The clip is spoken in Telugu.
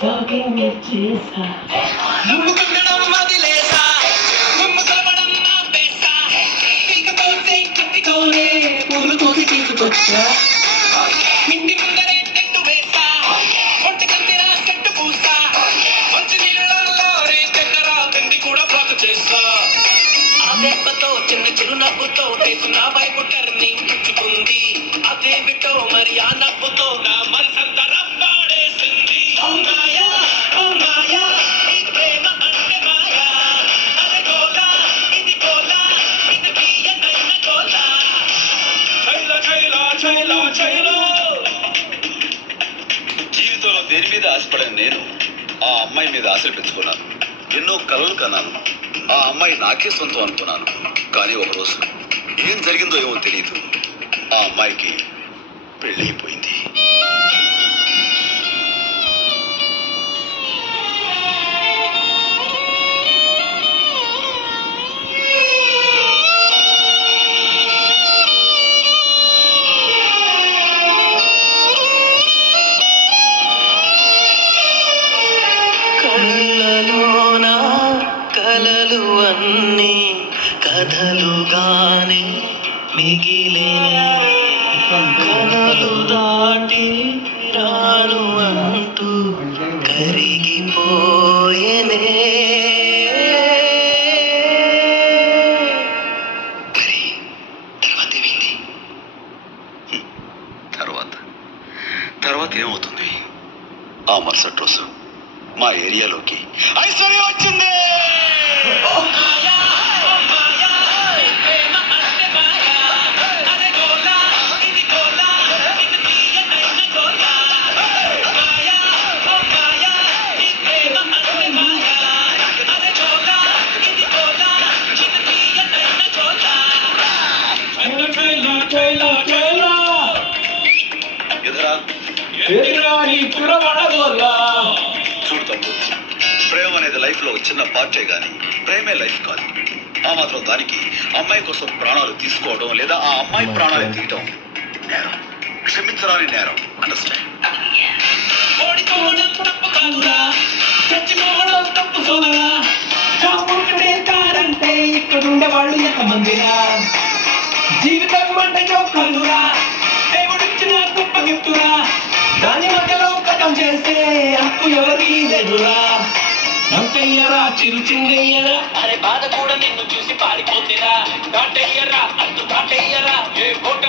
టాకింగ్ చేసా నువ్వు కుండడం వదిలేసా నువ్వు కలపడం ఆపేసా పీకతో కత్తితోనే పూలు తోసి తీసుకొచ్చా ఇంటి ముందరే టెంటు వేసా ఒంటి కందిన చెట్టు పూసా మంచి నీళ్ళలో చక్కెర పిండి కూడా బ్లాక్ చేసా ఆ దెబ్బతో చిన్న చిరునవ్వుతో నా వైపు టర్నింగ్ పుచ్చుకుంది అదేమిటో మరి ఆ నవ్వుతో నా మనసంతా రప్పాడేసింది మాయా ఓ మాయా ఈ ప్రేమ అంటే మాయా అరే గోలా ఇది గోలా ఇది తీయనైన గోలా చైలా చైలా చైలా చైలో జీవితంలో దేని మీద ఆశపడిన నేను ఆ అమ్మాయి మీద ఆశలు పెంచుకున్నాను. ఎన్నో కలలు కన్నాను. ఆ అమ్మాయి నాకే సొంతం అనుకున్నాను. కానీ ఒకరోజు ఏం జరిగిందో ఏమో తెలియదు. ఆ అమ్మాయికి పెళ్ళైపోయింది. కళ్ళలోన కలలు అన్నీ కథలుగానే మిగిలే కలలు దాటి రాను అంటూ కరిగిపోయేనే మరి తర్వాత ఏమైంది? తర్వాత ఏమవుతుంది? ఆ మరుసటి రోజు మా ఏరియాలోకి ఐశ్వర్య వచ్చింది. చూడు తమ్ముడు, ప్రేమ అనేది లైఫ్ లో చిన్న పార్టే గాని ప్రేమే లైఫ్ కాదు. ఆ మాత్రం దానికి అమ్మాయి కోసం ప్రాణాలు తీసుకోవడం లేదా ఆ అమ్మాయి ప్రాణాలు తీయటం నేరం, క్షమించరాని నేరం. అండర్స్టాండ్? ఓడిపోవడం తప్పు కాదురా, చచ్చిపోవడం తప్పు సోదరా. చావుంటే తారంటే ఇక్కడుండే వాళ్ళు ఎంతమందిరా? జీవితం అంటే చౌకలురా, దేవుడిచ్చిన గొప్ప గిఫ్టురా. దాని మధ్యలో కథం చేస్తే హక్కు ఎవరిది లేదురా. నవ్వెయ్యరా చిరు చిందెయ్యరా, అరే బాధ కూడా నిన్ను చూసి పారిపోతేరా. దాటెయ్యరా అద్దు దాటెయ్యరా, ఏ కోట